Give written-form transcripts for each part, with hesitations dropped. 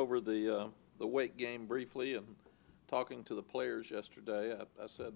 over the Wake game briefly and talking to the players yesterday. I said,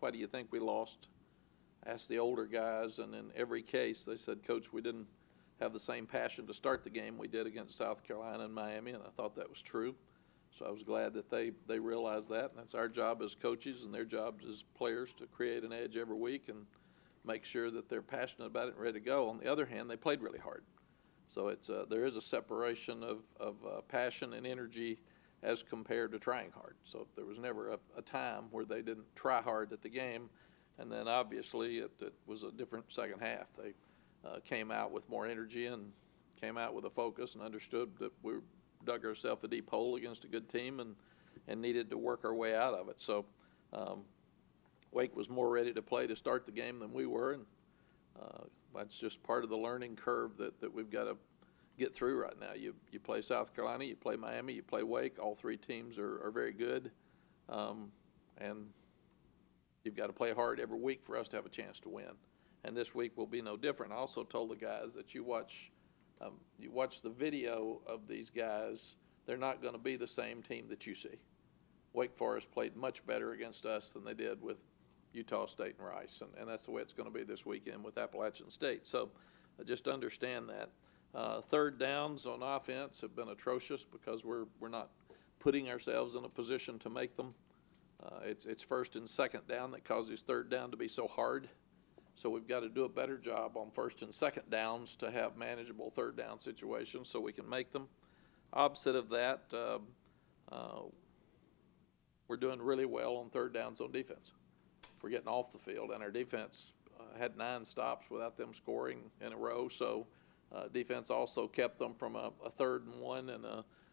"Why do you think we lost?" Asked the older guys, and in every case they said, "Coach, we didn't have the same passion to start the game we did against South Carolina and Miami," and I thought that was true. So I was glad that they realized that, and that's our job as coaches and their job as players to create an edge every week and make sure that they're passionate about it and ready to go. On the other hand, they played really hard. So there is a separation of passion and energy as compared to trying hard. So there was never a time where they didn't try hard at the game. And then obviously it was a different second half. They came out with more energy and came out with a focus and understood that we dug ourselves a deep hole against a good team and needed to work our way out of it. So Wake was more ready to play to start the game than we were, and that's just part of the learning curve that we've got to get through right now. You play South Carolina, you play Miami, you play Wake. All three teams are very good, and you've got to play hard every week for us to have a chance to win. And this week will be no different. I also told the guys that you watch the video of these guys, they're not going to be the same team that you see. Wake Forest played much better against us than they did with Utah State and Rice, and that's the way it's going to be this weekend with Appalachian State. So just understand that. Third downs on offense have been atrocious because we're not putting ourselves in a position to make them. It's first and second down that causes third down to be so hard. So we've got to do a better job on first and second downs to have manageable third down situations so we can make them. Opposite of that, we're doing really well on third downs on defense. We're getting off the field, and our defense had 9 stops without them scoring in a row. So defense also kept them from a 3rd and 1 and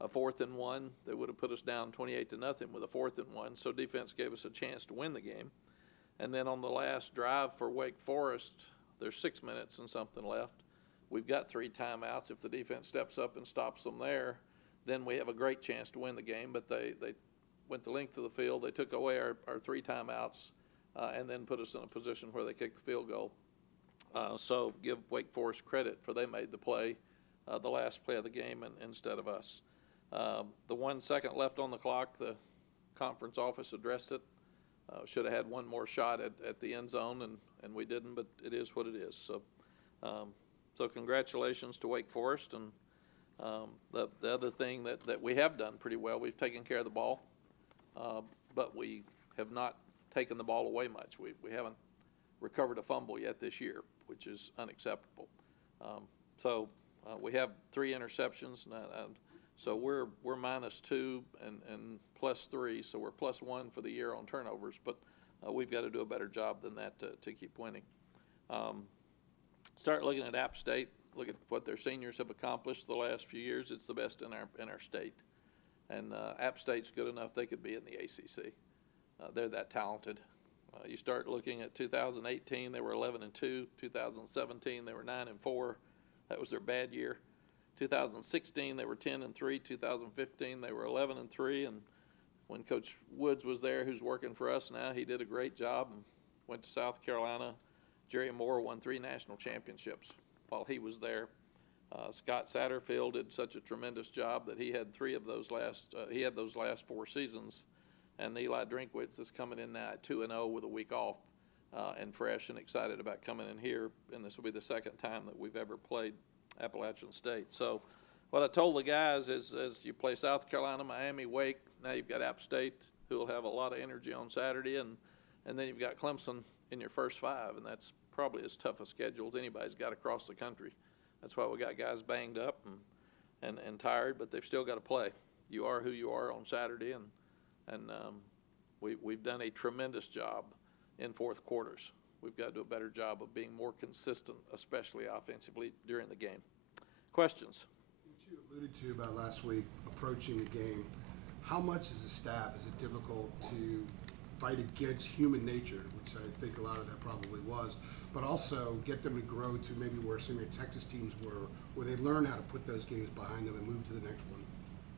a 4th and 1. They would have put us down 28-0 with a 4th and 1. So defense gave us a chance to win the game. And then on the last drive for Wake Forest, there's 6 minutes and something left. We've got 3 timeouts. If the defense steps up and stops them there, then we have a great chance to win the game. But they went the length of the field. They took away our 3 timeouts and then put us in a position where they kicked the field goal. So give Wake Forest credit for they made the play, the last play of the game instead of us. The 1 second left on the clock, the conference office addressed it. Should have had one more shot at the end zone, and we didn't, but it is what it is. So congratulations to Wake Forest. And the other thing that we have done pretty well, we've taken care of the ball, but we have not taken the ball away much. We haven't recovered a fumble yet this year, which is unacceptable. So we have 3 interceptions, so we're -2 and +3, so we're +1 for the year on turnovers. But we've got to do a better job than that to keep winning. Start looking at App State. Look at what their seniors have accomplished the last few years. It's the best in our state, and App State's good enough they could be in the ACC. They're that talented. You start looking at 2018, they were 11-2. 2017, they were 9-4. That was their bad year. 2016, they were 10-3. 2015, they were 11-3. And when Coach Woods was there, who's working for us now, he did a great job and went to South Carolina. Jerry Moore won 3 national championships while he was there. Scott Satterfield did such a tremendous job that he had 3 of those those last 4 seasons. And Eli Drinkwitz is coming in now at 2-0 with a week off and fresh and excited about coming in here. And this will be the second time that we've ever played Appalachian State. So what I told the guys is you play South Carolina, Miami, Wake. Now you've got App State, who will have a lot of energy on Saturday. And then you've got Clemson in your first 5. And that's probably as tough a schedule as anybody's got across the country. That's why we got guys banged up and tired, but they've still got to play. You are who you are on Saturday, and we've done a tremendous job in fourth quarters. We've got to do a better job of being more consistent, especially offensively during the game. Questions? What you alluded to about last week, approaching the game, how much as a staff is it difficult to fight against human nature, which I think a lot of that probably was, but also get them to grow to maybe where some of your Texas teams were, where they learn how to put those games behind them and move to the next one?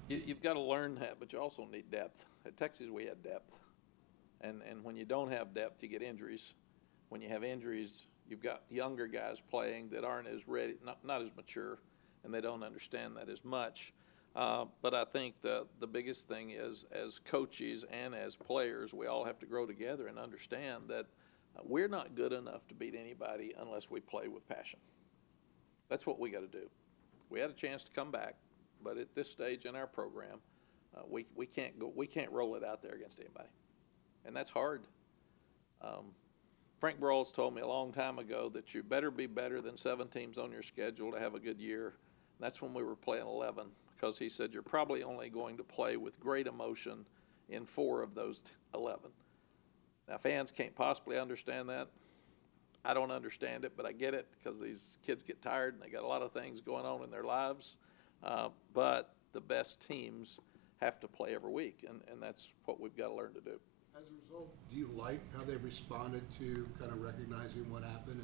You've got to learn that, but you also need depth. At Texas, we had depth. And when you don't have depth, you get injuries. When you have injuries, you've got younger guys playing that aren't as ready, not as mature, and they don't understand that as much. But I think the biggest thing is, as coaches and as players, we all have to grow together and understand that we're not good enough to beat anybody unless we play with passion. That's what we got to do. We had a chance to come back, but at this stage in our program, we can't roll it out there against anybody, and that's hard. Frank Brawls told me a long time ago that you better be better than 7 teams on your schedule to have a good year. And that's when we were playing 11, because he said you're probably only going to play with great emotion in 4 of those 11. Now, fans can't possibly understand that. I don't understand it, but I get it, because these kids get tired and they got a lot of things going on in their lives. But the best teams have to play every week, and that's what we've got to learn to do. As a result, do you like how they've responded to kind of recognizing what happened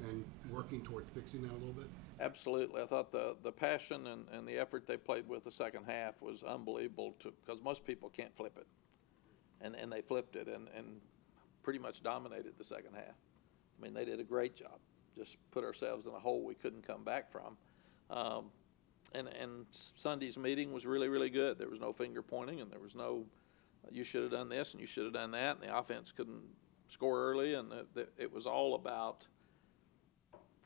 and working toward fixing that a little bit? Absolutely. I thought the passion and the effort they played with the second half was unbelievable, because most people can't flip it. And they flipped it and pretty much dominated the second half. I mean, they did a great job. Just put ourselves in a hole we couldn't come back from. And Sunday's meeting was really, really good. There was no finger pointing, and there was no, you should have done this and you should have done that, and the offense couldn't score early, and it was all about,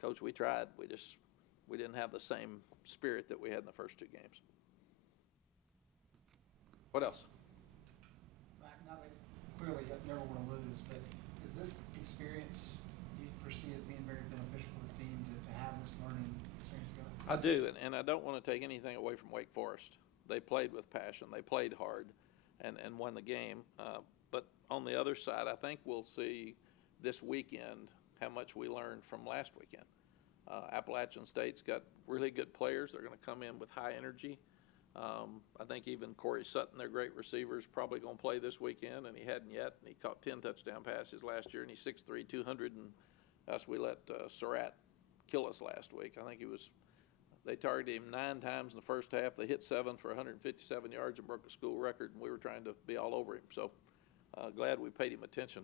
Coach, we tried. We didn't have the same spirit that we had in the first 2 games. What else? Mack, not that clearly you never want to lose, but is this experience, do you foresee it being very beneficial for this team to have this learning experience together? I do, and I don't want to take anything away from Wake Forest. They played with passion. They played hard and won the game. But on the other side, I think we'll see this weekend how much we learned from last weekend. Appalachian State's got really good players. They're going to come in with high energy. I think even Corey Sutton, their great receiver, is probably going to play this weekend, and he hadn't yet. And he caught 10 touchdown passes last year, and he's 6'3", 200, and us, we let Surratt kill us last week. I think they targeted him 9 times in the first half. They hit 7 for 157 yards and broke a school record, and we were trying to be all over him. So glad we paid him attention.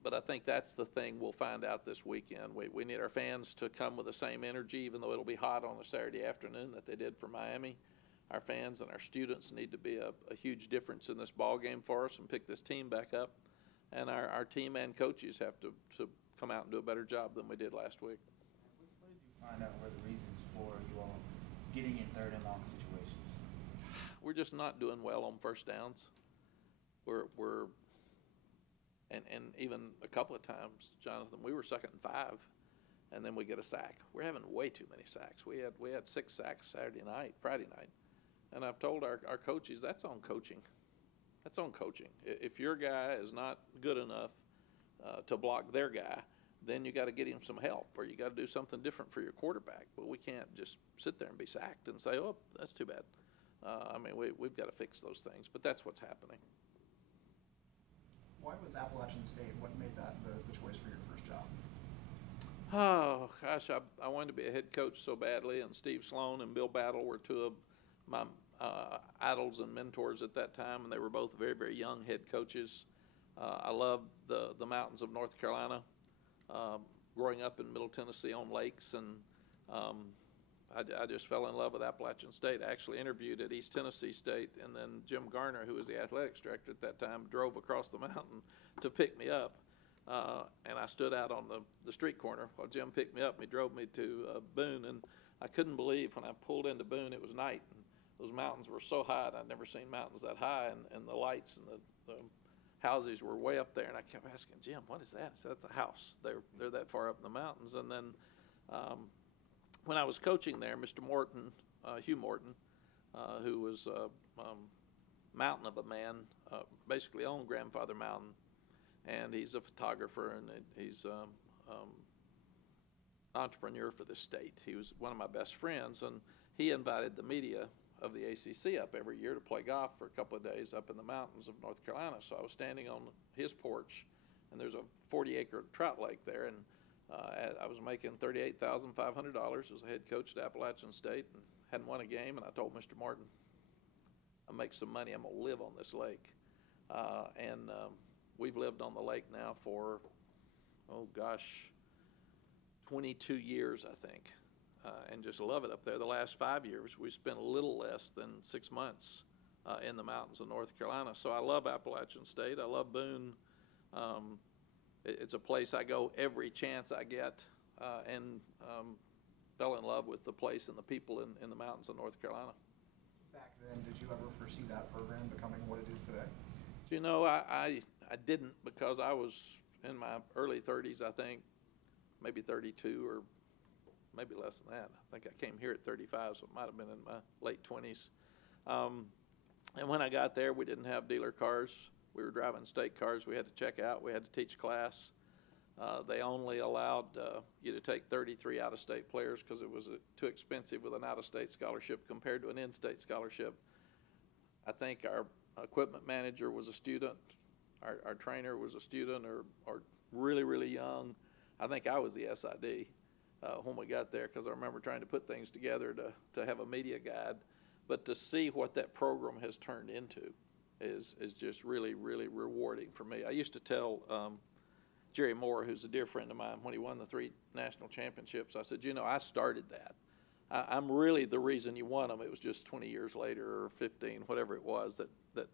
But I think that's the thing we'll find out this weekend. We need our fans to come with the same energy, even though it'll be hot on a Saturday afternoon, that they did for Miami. Our fans and our students need to be a huge difference in this ball game for us and pick this team back up. And our team and coaches have to come out and do a better job than we did last week. What did you find out were the reasons for you all getting in 3rd and long situations? We're just not doing well on first downs. And even a couple of times, Jonathan, we were 2nd and 5, and then we get a sack. We're having way too many sacks. We had 6 sacks Friday night. And I've told our coaches, that's on coaching. That's on coaching. If your guy is not good enough to block their guy, then you got to get him some help, or you got to do something different for your quarterback. But we can't just sit there and be sacked and say, oh, that's too bad. I mean, we've got to fix those things, but that's what's happening. Why was Appalachian State, what made that the choice for your first job? Oh, gosh, I wanted to be a head coach so badly, and Steve Sloan and Bill Battle were 2 of my idols and mentors at that time, and they were both very, very young head coaches. I loved the mountains of North Carolina, growing up in Middle Tennessee on lakes, and I just fell in love with Appalachian State. I actually interviewed at East Tennessee State, and then Jim Garner, who was the athletics director at that time, drove across the mountain to pick me up. And I stood out on the street corner while Jim picked me up, and he drove me to Boone. And I couldn't believe when I pulled into Boone, it was night. And those mountains were so high, and I'd never seen mountains that high, and the lights and the houses were way up there. And I kept asking, Jim, what is that? I said, that's a house. They're that far up in the mountains. And then when I was coaching there, Mr. Morton, Hugh Morton, who was a mountain of a man, basically owned Grandfather Mountain, and he's a photographer, and he's entrepreneur for the state. He was one of my best friends, and he invited the media of the ACC up every year to play golf for a couple of days up in the mountains of North Carolina. So I was standing on his porch, and there's a 40-acre trout lake there, and I was making $38,500 as a head coach at Appalachian State, and hadn't won a game. And I told Mr. Martin, I'll make some money. I'm gonna live on this lake, and we've lived on the lake now for 22 years, I think. and just love it up there. The last 5 years, we spent a little less than 6 months in the mountains of North Carolina. So I love Appalachian State. I love Boone. It's a place I go every chance I get, and fell in love with the place and the people in the mountains of North Carolina. Back then, did you ever foresee that program becoming what it is today? You know, I didn't, because I was in my early 30s, I think, maybe 32 or maybe less than that. I think I came here at 35, so it might have been in my late 20s. And when I got there, we didn't have dealer cars. We were driving state cars. We had to check out. We had to teach class. They only allowed you to take 33 out-of-state players because it was too expensive with an out-of-state scholarship compared to an in-state scholarship. I think our equipment manager was a student. Our trainer was a student or really, really young. I think I was the SID when we got there, because I remember trying to put things together to have a media guide. But to see what that program has turned into is just really, really rewarding for me. I used to tell Jerry Moore, who's a dear friend of mine, when he won the 3 national championships, I said, you know, I started that. I'm really the reason you won them. It was just 20 years later or 15, whatever it was, that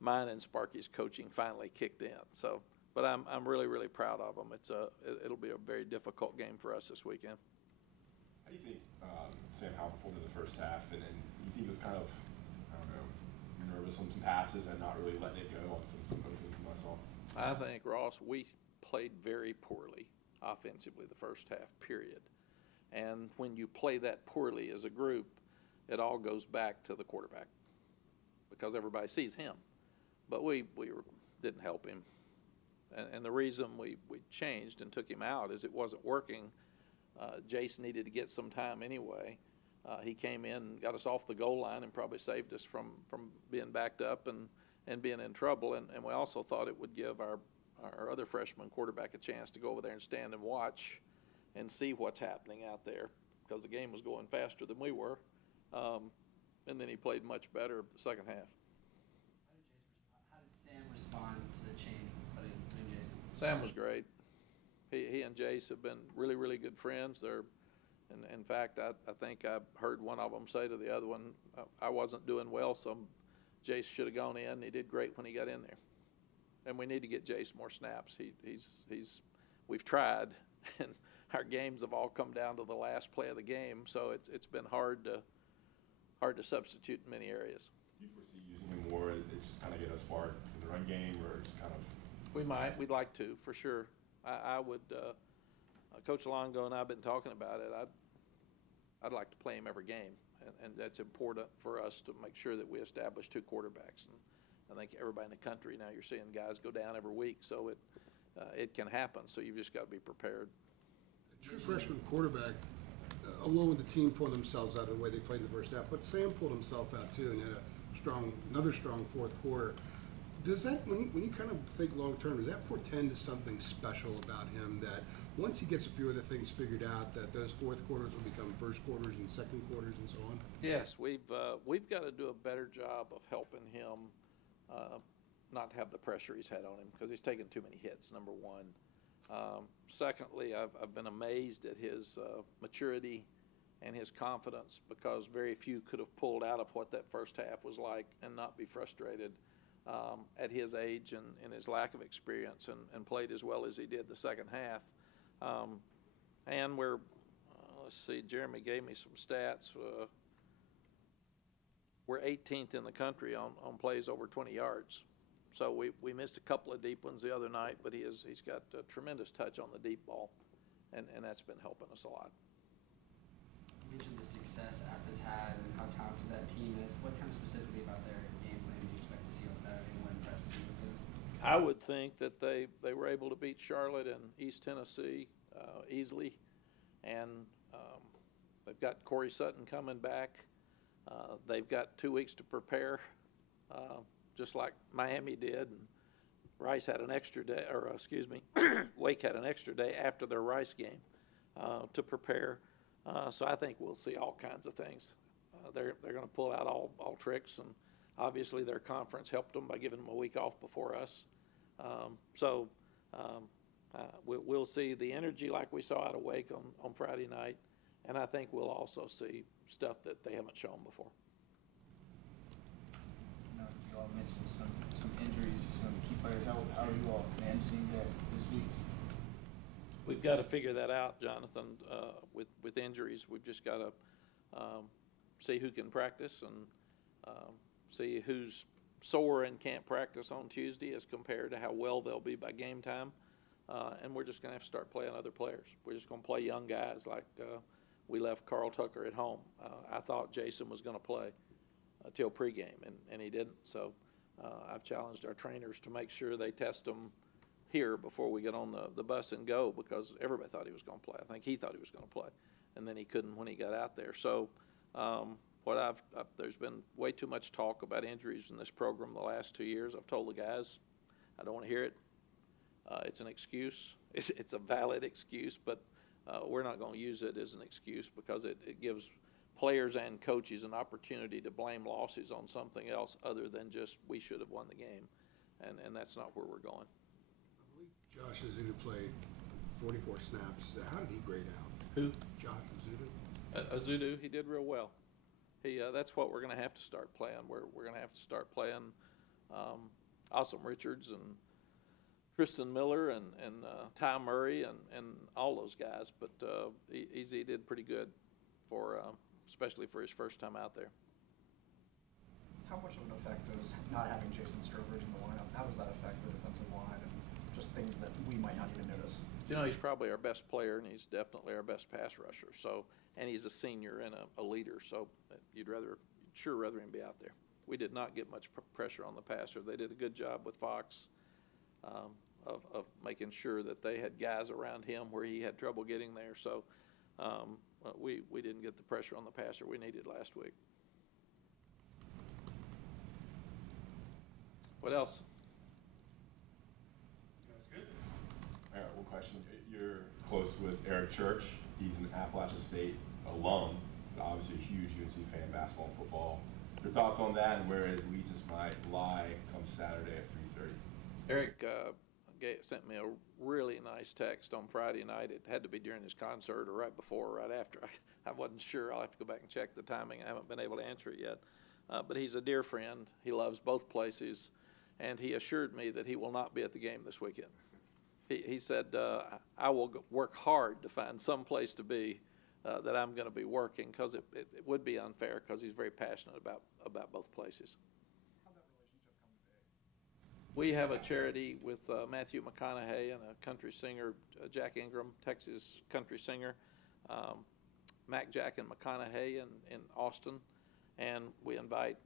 mine and Sparky's coaching finally kicked in. So, but I'm really, really proud of them. It'll be a very difficult game for us this weekend. How do you think Sam Howell performed in the first half, and you think it was kind of, I don't know, nervous on some passes and not really letting it go on some openings I saw? I think, Ross, we played very poorly offensively the first half, period. And when you play that poorly as a group, it all goes back to the quarterback, because everybody sees him. But we didn't help him. And the reason we changed and took him out is it wasn't working. Jace needed to get some time anyway. He came in and got us off the goal line and probably saved us from being backed up and being in trouble. And we also thought it would give our other freshman quarterback a chance to go over there and stand and watch and see what's happening out there, because the game was going faster than we were. And then he played much better the second half. How did Sam respond to the change putting Jason? Sam was great. He and Jace have been really, really good friends. And in fact, I think I heard one of them say to the other one, I wasn't doing well, so Jace should have gone in. He did great when he got in there. And we need to get Jace more snaps. We've tried, and our games have all come down to the last play of the game, so it's been hard to substitute in many areas. Do you foresee using him more to just kind of get a spark in the run game, or just kind of? We'd like to, for sure. I would, Coach Longo and I have been talking about it. I'd like to play him every game, and that's important for us to make sure that we establish 2 quarterbacks. And I think everybody in the country now, you're seeing guys go down every week, so it can happen. So you've just got to be prepared. A true freshman quarterback, along with the team, pulled themselves out of the way they played in the first half. But Sam pulled himself out too, and had another strong fourth quarter. Does that, when you kind of think long term, does that portend to something special about him, that once he gets a few other things figured out, that those fourth quarters will become first quarters and second quarters and so on? Yes, we've got to do a better job of helping him not have the pressure he's had on him, because he's taken too many hits, number one. Secondly, I've been amazed at his maturity and his confidence, because very few could have pulled out of what that first half was like and not be frustrated at his age and his lack of experience, and played as well as he did the second half. And we're, let's see, Jeremy gave me some stats. We're 18th in the country on plays over 20 yards. So we missed a couple of deep ones the other night, but he's got a tremendous touch on the deep ball, and that's been helping us a lot. You mentioned the success App has had and how talented that team is. What kind of specifically about their game plan do you expect to see on Saturday, and what impresses you with them? I would think that they were able to beat Charlotte and East Tennessee easily, and they've got Corey Sutton coming back. They've got 2 weeks to prepare, just like Miami did. And Rice had an extra day, or excuse me, Wake had an extra day after their Rice game to prepare. So I think we'll see all kinds of things. They're going to pull out all tricks, and obviously their conference helped them by giving them a week off before us. We'll see the energy like we saw out of Wake on Friday night, And I think we'll also see stuff that they haven't shown before. You know, you all mentioned some injuries to some key players. How are you all managing that this week? We've got to figure that out, Jonathan. With injuries, we've just got to see who can practice and see who's sore and can't practice on Tuesday as compared to how well they'll be by game time. And we're just going to have to start playing other players. We're just going to play young guys like we left Carl Tucker at home. I thought Jason was going to play till pregame, and he didn't. So I've challenged our trainers to make sure they test them here before we get on the bus and go, because everybody thought he was going to play. I think he thought he was going to play, and then he couldn't when he got out there. So there's been way too much talk about injuries in this program the last 2 years. I've told the guys I don't want to hear it. It's an excuse. It's a valid excuse, but we're not going to use it as an excuse, because it gives players and coaches an opportunity to blame losses on something else other than just we should have won the game, and that's not where we're going. I believe Josh Azudu played 44 snaps. How did he grade out? Who? Josh Azudu. Azudu, he did real well. That's what we're going to have to start playing. We're going to have to start playing Awesome Richards and Tristan Miller and Ty Murray and all those guys. But he did pretty good for especially for his first time out there. How much of an effect does not having Jason Strobridge in the lineup, how does that affect the defensive line and just things that we might not even notice? You know, he's probably our best player, and he's definitely our best pass rusher. So, and he's a senior and a leader. So you'd sure rather him be out there. We did not get much pressure on the passer. They did a good job with Fox of making sure that they had guys around him where he had trouble getting there. So we didn't get the pressure on the passer we needed last week. What else? I got one question. You're close with Eric Church. He's an Appalachian State alum, but obviously a huge UNC fan, basketball and football. Your thoughts on that, and where his allegiance might lie come Saturday at 3:30? Eric sent me a really nice text on Friday night. It had to be during his concert or right before or right after. I wasn't sure. I'll have to go back and check the timing. I haven't been able to answer it yet. But he's a dear friend. He loves both places, and he assured me that he will not be at the game this weekend. He said, I will work hard to find some place to be that I'm going to be working, because it would be unfair, because he's very passionate about both places. How'd that relationship come today? We have a charity with Matthew McConaughey and a country singer, Jack Ingram, Texas country singer, Mack, Jack, and McConaughey in Austin, and we invite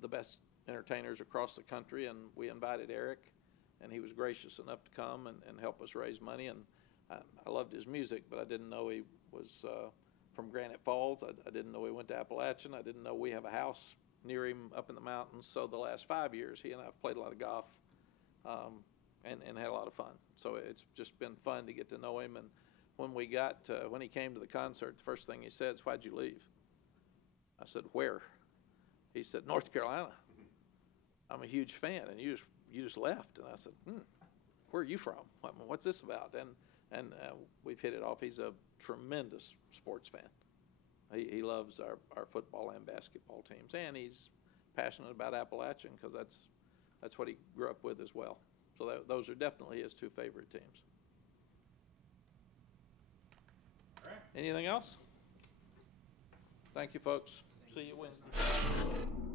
the best entertainers across the country, and we invited Eric, and he was gracious enough to come and help us raise money. And I loved his music, but I didn't know he was from Granite Falls. I didn't know he went to Appalachian. I didn't know we have a house near him up in the mountains. So the last 5 years, he and I have played a lot of golf and had a lot of fun. So it's just been fun to get to know him. And when he came to the concert, the first thing he said is, "Why'd you leave?" I said, "Where?" He said, "North Carolina. I'm a huge fan, and you just left." And I said, "Where are you from? What's this about?" And we've hit it off. He's a tremendous sports fan. He loves our football and basketball teams, and he's passionate about Appalachian, because that's what he grew up with as well. So those are definitely his two favorite teams. All right. Anything else? Thank you, folks. See you Wednesday.